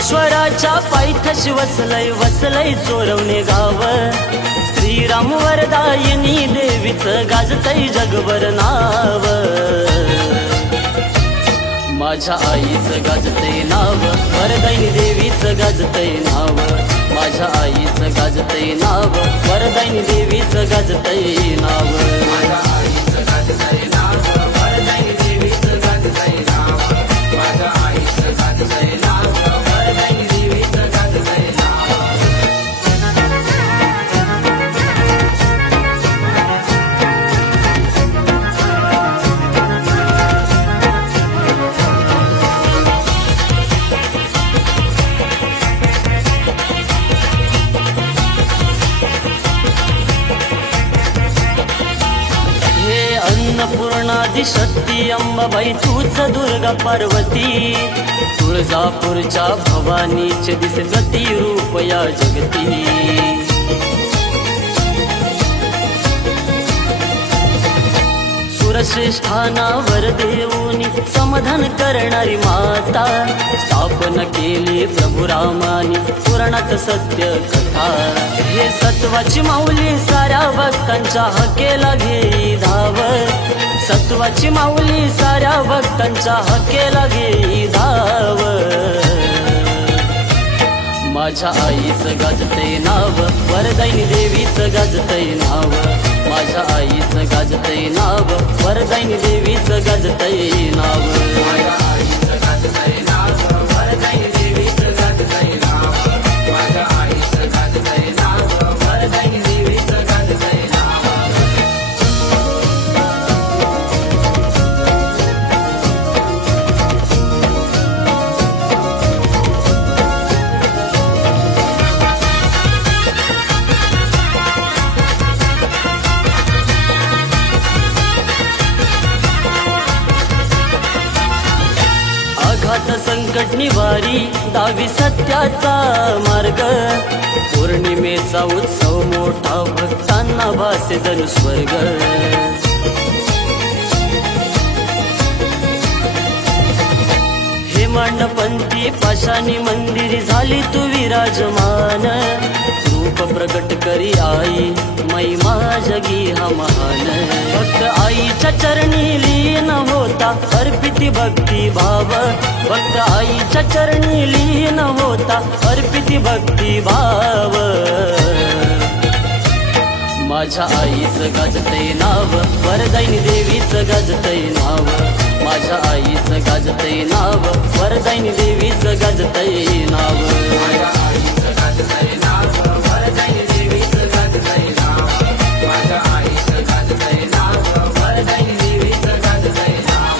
रामेश्वराच्या पायथ्याशी वसलय वसलय चोरवणे गाव। श्रीराम वरदायिनी देवीचं गाजतय जगभर नाव। माझ्या आईचं गाजतय नाव, वरदायिनी देवीचं गाजतय नाव। माझ्या आईचं गाजतय नाव, वरदायिनी देवीचं गाजतय नाव। माझ्या आईचं गाजतय नाव, वरदायिनी देवीचं गाजतय नाव। माझ्या आईचं गाजतय नाव, वरदायिनी देवीचं गाजतय नाव। अन्नपूर्णादि शक्ती अंबाबाई तूच दुर्गा पार्वती। तुळजापूरच्या भवानीचे दिसे गती रूप या जगती। सुरश्रेष्ठानावर देऊनी समाधान करणारी माता। स्थापन केली प्रभू रामानी पुराणात सत्य कथा। हे सत्वाची माऊली साऱ्या भक्तांच्या हकेला घेई धाव। सत्वाची माऊली साऱ्या भक्तांच्या हकेला घेई धाव। माझ्या आईचं गाजतय नाव, वरदायिनी देवीचं गाजतय नाव। माझ्या आईचं गाजतय नाव, वरदायिनी देवीचं गाजतय नाव। माझ्या आईचं गाजतय नाव, वरदायिनी देवीचं गाजतय नाव। माझ्या आईचं गाजतय नाव, वरदायिनी देवीचं गाजतय नाव। आघात संकट निवारी दावी सत्याचा मार्ग। पौर्णिमेचा उत्सव मोठा भक्तांना भासे जणू स्वर्ग। हे मांडपंथी पाषाणी मंदिरी झाली तू विराजमान। रूप प्रगट करी आई महिमा जगी हा महान। भक्त आईच्या चरणी लीन होता अर्पिती भक्ती भाव। भक्त आईच्या चरणी लीन होता अर्पिती भक्ती भाव। माझ्या आईचं गाजतय नाव, वरदायिनी देवीचं गाजतय नाव। माझ्या आईचं गाजतय नाव, वरदायिनी देवीचं गाजतय नाव। माझ्या आईचं गाजतय नाव, वरदायिनी देवीचं गाजतय नाव। माझ्या आईचं गाजतय नाव, वरदायिनी देवीचं गाजतय नाव।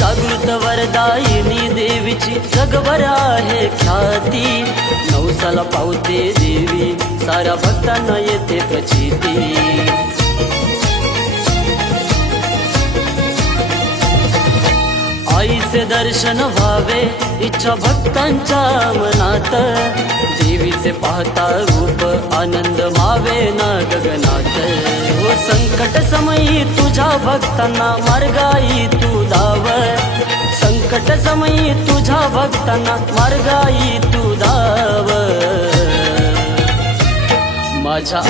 जागृत वरदायिनी देवीची जगभर आहे ख्याती। नवसाला पावते देवी साऱ्या भक्तांना येते प्रचिती। आईचे दर्शन व्हावे इच्छा भक्तांच्या मनात। देवीचे पाहता रूप आनंद मावे ना गगनात। हो संकट समयी तुझ्या भक्तांना मार्गाई तू धाव। संकट समयी तुझ्या भक्तांना मार्गाई तू धाव। माझ्या